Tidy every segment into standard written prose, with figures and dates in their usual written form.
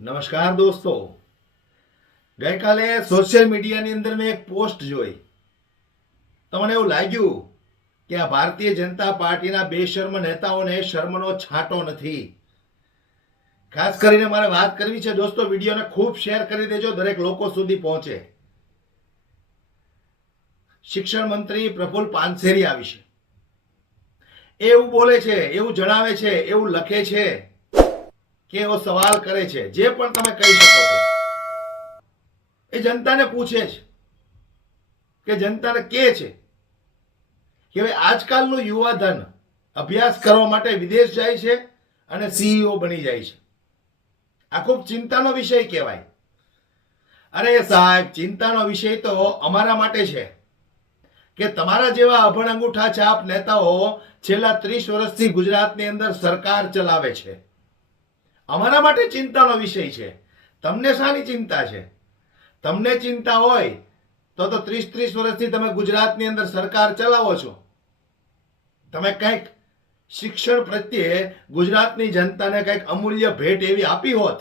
નમસ્કાર દોસ્તો, ગઈકાલે સોશિયલ મીડિયાની અંદર મેં એક પોસ્ટ જોઈ તો મને એવું લાગ્યું કે આ ભારતીય જનતા પાર્ટીના બેશર્મ નેતાઓને શર્મનો છાંટો નથી. ખાસ કરીને મારે વાત કરવી છે દોસ્તો, વિડીયોને ખૂબ શેર કરી દેજો, દરેક લોકો સુધી પહોંચે. શિક્ષણ મંત્રી પ્રફુલ્લ પાનસેરિયા વિશે એવું બોલે છે, એવું જણાવે છે, એવું લખે છે કે એવો સવાલ કરે છે, જે પણ તમે કહી શકો છો એ જનતાને પૂછે છે કે જનતાને કહે છે કે હવે આજકાલનું યુવાધન અભ્યાસ કરવા માટે વિદેશ જાય છે અને સીઈઓ બની જાય છે. આ ખૂબ ચિંતાનો વિષય કહેવાય. અરે સાહેબ, ચિંતાનો વિષય તો અમારા માટે છે કે તમારા જેવા અભણ અંગૂઠા છાપ નેતાઓ છેલ્લા 30 વર્ષથી ગુજરાતની અંદર સરકાર ચલાવે છે. અમારા માટે ચિંતાનો વિષય છે. તમને શાની ચિંતા છે? તમને ચિંતા હોય તો 30 વર્ષથી તમે ગુજરાતની અંદર સરકાર ચલાવો છો. તમે કંઈક શિક્ષણ પ્રત્યે ગુજરાતની જનતાને કંઈક અમૂલ્ય ભેટ એવી આપી હોત.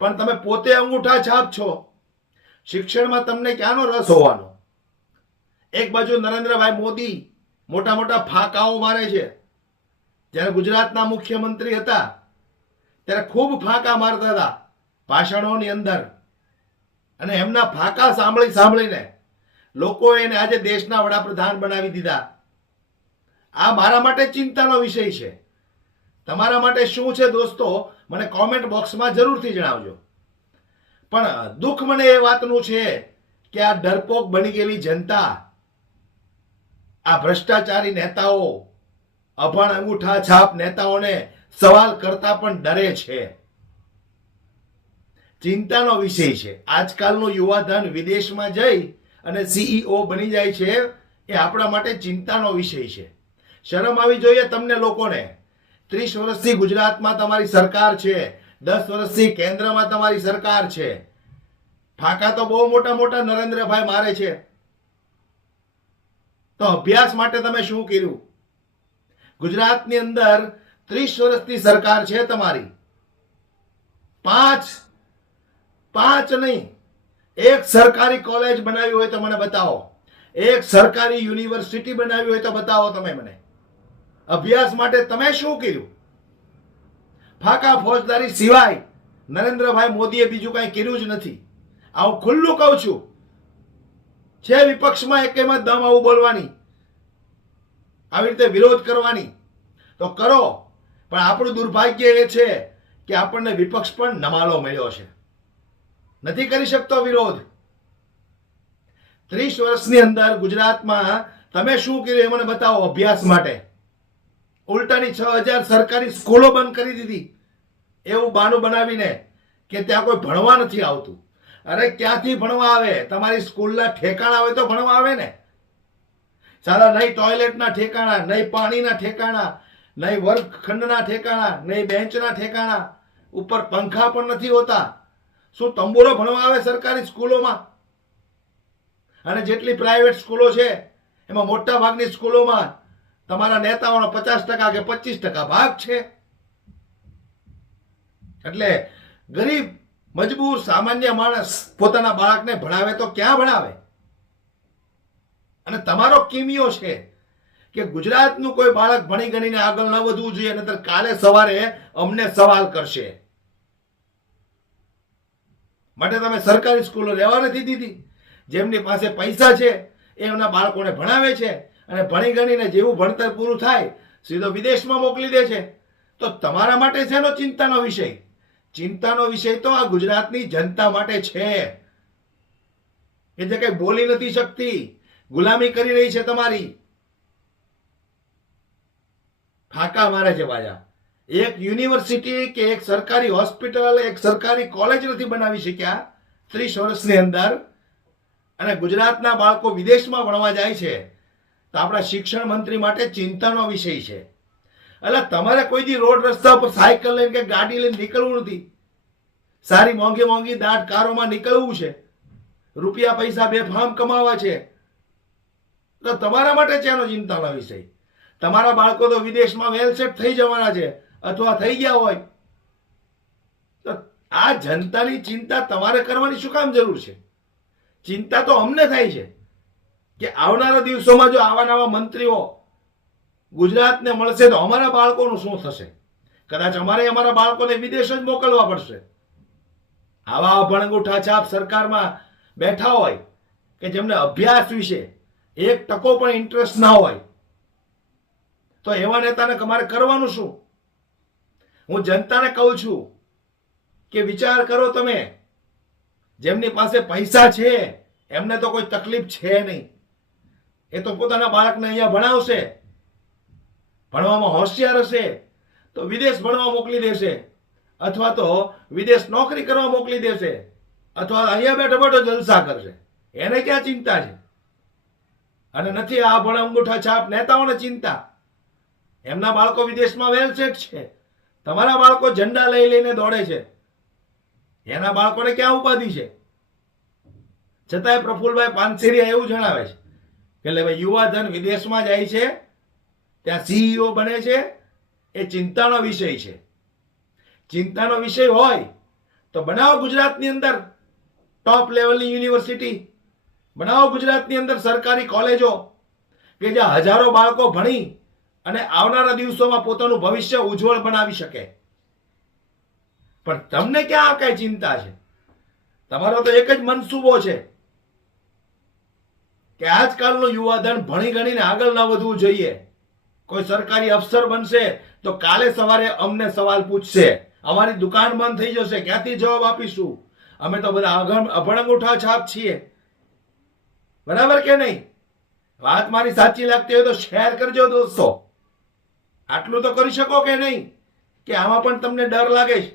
પણ તમે પોતે અંગૂઠા છાપ છો. શિક્ષણમાં તમને ક્યાંનો રસ હોવાનો? એક બાજુ નરેન્દ્રભાઈ મોદી મોટા મોટા ફાંકાઓ મારે છે. જ્યારે ગુજરાતના મુખ્યમંત્રી હતા ત્યારે ખૂબ ફાંકા મારતા હતા ભાષણોની અંદર, અને એમના ફાંકા સાંભળીને લોકોએ એને આજે દેશના વડાપ્રધાન બનાવી દીધા. આ મારા માટે ચિંતાનો વિષય છે. તમારા માટે શું છે દોસ્તો, મને કોમેન્ટ બોક્સમાં જરૂરથી જણાવજો. પણ દુઃખ મને એ વાતનું છે કે આ ડરપોક બની ગયેલી જનતા, આ ભ્રષ્ટાચારી નેતાઓ, અભણ અંગૂઠા છાપ નેતાઓને સવાલ કરતા પણ ડરે છે. ચિંતાનો વિષય છે. આજકાલનું યુવાધન વિદેશમાં જઈ અને સીઈઓ બની જાય છે, એ આપણા માટે ચિંતાનો વિષય છે. શરમ આવી જોઈએ તમને લોકોને. 30 વર્ષથી ગુજરાતમાં તમારી સરકાર છે, 10 વર્ષથી કેન્દ્રમાં તમારી સરકાર છે. ફાંકા તો બહુ મોટા મોટા નરેન્દ્રભાઈ મારે છે. તો અભ્યાસ માટે તમે શું કર્યું? ગુજરાતની અંદર 30 વર્ષથી સરકાર છે તમારી. પાંચ નહીં, એક સરકારી કોલેજ બનાવી હોય તો મને બતાવો. એક સરકારી યુનિવર્સિટી બનાવી હોય તો બતાવો તમે મને. અભ્યાસ માટે તમે શું કર્યું? ફાંકા ફોજદારી સિવાય નરેન્દ્રભાઈ મોદીએ બીજું કઈ કર્યું જ નથી. આવું ખુલ્લું કહું છું. છે વિપક્ષમાં એકેમાં દમ આવું બોલવાની, આવી રીતે વિરોધ કરવાની તો કરો, પણ આપણું દુર્ભાગ્ય એ છે કે આપણને વિપક્ષ પણ નમાલો મળ્યો છે, નથી કરી શકતો વિરોધ. 30 વર્ષની અંદર ગુજરાતમાં તમે શું કર્યું એ મને બતાવો અભ્યાસ માટે. ઉલટાની 6000 સરકારી સ્કૂલો બંધ કરી દીધી એવું બાનું બનાવીને કે ત્યાં કોઈ ભણવા નથી આવતું. અરે ક્યાંથી ભણવા આવે? તમારી સ્કૂલના ઠેકાણા હોય તો ભણવા આવે ને. સારા નહીં ટોયલેટના ઠેકાણા, નહીં પાણીના ઠેકાણા, નહીં વર્ગખંડના ઠેકાણા, નહીં બેન્ચના ઠેકાણા, ઉપર પંખા પણ નથી હોતા. શું તંબુરો ભણવા આવે સરકારી સ્કૂલોમાં? અને જેટલી પ્રાઇવેટ સ્કૂલો છે એમાં મોટા ભાગની સ્કૂલોમાં તમારા નેતાઓનો 50% કે 25% ભાગ છે. એટલે ગરીબ મજબૂર સામાન્ય માણસ પોતાના બાળકને ભણાવે તો ક્યાં ભણાવે? અને તમારો કિમિયો છે કે ગુજરાતનું કોઈ બાળક ભણી ગણીને આગળ ન વધવું જોઈએ, નહીતર કાલે સવારે અમને સવાલ કરશે. માટે તમે સરકારી સ્કૂલો રહેવા નથી દીધી. જેમની પાસે પૈસા છે એ એમના બાળકોને ભણાવે છે, અને ભણી ગણીને જેવું ભણતર પૂરું થાય સીધો વિદેશમાં મોકલી દે છે. તો તમારા માટે છે એનો ચિંતાનો વિષય. ચિંતાનો વિષય તો આ ગુજરાતની જનતા માટે છે કે જે કઈ બોલી નથી શકતી, ગુલામી કરી રહી છે તમારી. ફાંકા મારે છે પાછા. એક યુનિવર્સિટી કે એક સરકારી હોસ્પિટલ, એક સરકારી કોલેજ નથી બનાવી શક્યા 30 વર્ષની અંદર, અને ગુજરાતના બાળકો વિદેશમાં ભણવા જાય છે. તો આપણા શિક્ષણ મંત્રી માટે ચિંતાનો વિષય છે. એટલે તમારે કોઈ દી રોડ રસ્તા ઉપર સાયકલ લઈને કે ગાડી લઈને નીકળવું નથી. સારી મોંઘી મોંઘી દાટ કારોમાં નીકળવું છે. રૂપિયા પૈસા બેફામ કમાવા છે. તો તમારા માટે છે એનો ચિંતાનો વિષય. તમારા બાળકો તો વિદેશમાં વેલ સેટ થઈ જવાના છે, અથવા થઈ ગયા હોય. આ જનતાની ચિંતા તમારે કરવાની શું કામ જરૂર છે? ચિંતા તો અમને થાય છે કે આવનારા દિવસોમાં જો આવા નવા મંત્રીઓ ગુજરાતને મળશે તો અમારા બાળકોનું શું થશે? કદાચ અમારે અમારા બાળકોને વિદેશ જ મોકલવા પડશે. આવા અભણંગૂઠા છાપ સરકારમાં બેઠા હોય કે જેમને અભ્યાસ વિશે 1% પણ ઇન્ટરેસ્ટ ના હોય, તો એવા નેતાને તમારે કરવાનું શું? હું જનતાને કહું છું કે વિચાર કરો તમે. જેમની પાસે પૈસા છે એમને તો કોઈ તકલીફ છે નહીં. એ તો પોતાના બાળકને અહીંયા ભણાવશે, ભણવામાં હોશિયાર હશે તો વિદેશ ભણવા મોકલી દેશે, અથવા તો વિદેશ નોકરી કરવા મોકલી દેશે, અથવા અહીંયા બેઠો બેઠો જલસા કરશે. એને ક્યાં ચિંતા છે? અને નથી આ ભણ અંગૂઠા છાપ નેતાઓને ચિંતા. એમના બાળકો વિદેશમાં વેલ સેટ છે, તમારા બાળકો ઝંડા લઈ લઈને દોડે છે. એના બાળકોને ક્યાં ઉપાધિ છે? છતાંય પ્રફુલભાઈ પાનસેરિયા એવું જણાવે છે કે ભાઈ યુવાધન વિદેશમાં જાય છે, ત્યાં સીઈઓ બને છે, એ ચિંતાનો વિષય છે. ચિંતાનો વિષય હોય તો બનાવો ગુજરાતની અંદર ટોપ લેવલની યુનિવર્સિટી, બનાવો ગુજરાતની અંદર સરકારી કોલેજો કે જ્યાં હજારો બાળકો ભણી અને આવનારા દિવસોમાં પોતાનું ભવિષ્ય ઉજ્જવળ બનાવી શકે. પણ તમને ક્યાં કઈ ચિંતા છે? તમારો તો એક જ મનસૂબો છે કે આજકાલનું યુવાધન ભણી ગણીને આગળ ના વધવું જોઈએ. કોઈ સરકારી અફસર બનશે તો કાલે સવારે અમને સવાલ પૂછશે, અમારી દુકાન બંધ થઈ જશે, ક્યાંથી જવાબ આપીશું? અમે તો બધા અભણ અંગૂઠા છાપ છીએ. બરાબર કે નહીં? વાત મારી સાચી લાગતી હોય તો શેર કરજો દોસ્તો. આટલું તો કરી શકો કે નહીં? કે આમાં પણ તમને ડર લાગે છે?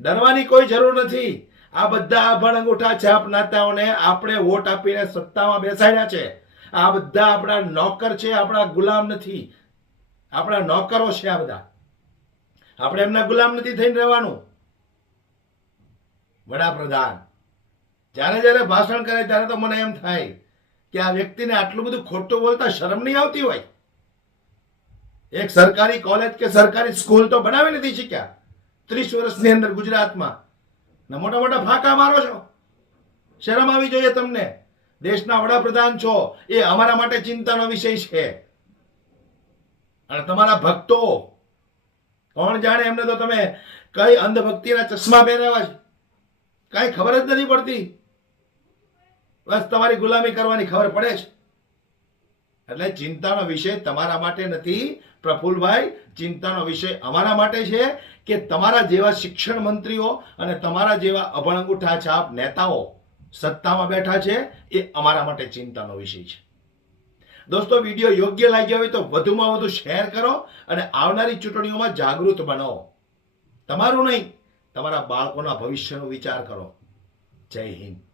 ડરવાની કોઈ જરૂર નથી. આ બધા અભણ અંગૂઠા છાપ નેતાઓને આપણે વોટ આપીને સત્તામાં બેસાડ્યા છે. આ બધા આપણા નોકર છે, આપણા ગુલામ નથી. આપણા નોકરો છે આ બધા. આપણે એમના ગુલામ નથી થઈને રહેવાનું. વડાપ્રધાન જ્યારે ભાષણ કરે ત્યારે તો મને એમ થાય કે આ વ્યક્તિને આટલું બધું ખોટું બોલતા શરમ નહીં આવતી હોય? એક સરકારી કોલેજ કે સરકારી સ્કૂલ તો બનાવી નથી શીખ્યા 30 વર્ષની અંદર ગુજરાતમાં, ને મોટા મોટા ફાંકા મારો છો. શરમ આવી જોઈએ તમને. દેશના વડાપ્રધાન છો, એ અમારા માટે ચિંતાનો વિષય છે. અને તમારા ભક્તો કોણ જાણે, એમને તો તમે કઈ અંધભક્તિના ચશ્મા પહેરાવા છે, કઈ ખબર જ નથી પડતી. બસ તમારી ગુલામી કરવાની ખબર પડે છે. એટલે ચિંતાનો વિષય તમારા માટે નથી પ્રફુલભાઈ, ચિંતાનો વિષય અમારા માટે છે કે તમારા જેવા શિક્ષણ મંત્રીઓ અને તમારા જેવા અભણ અંગૂઠા છાપ નેતાઓ સત્તામાં બેઠા છે, એ અમારા માટે ચિંતાનો વિષય છે. દોસ્તો, વિડીયો યોગ્ય લાગ્યો હોય તો વધુમાં વધુ શેર કરો અને આવનારી ચૂંટણીઓમાં જાગૃત બનો. તમારું નહીં, તમારા બાળકોના ભવિષ્યનો વિચાર કરો. જય હિન્દ.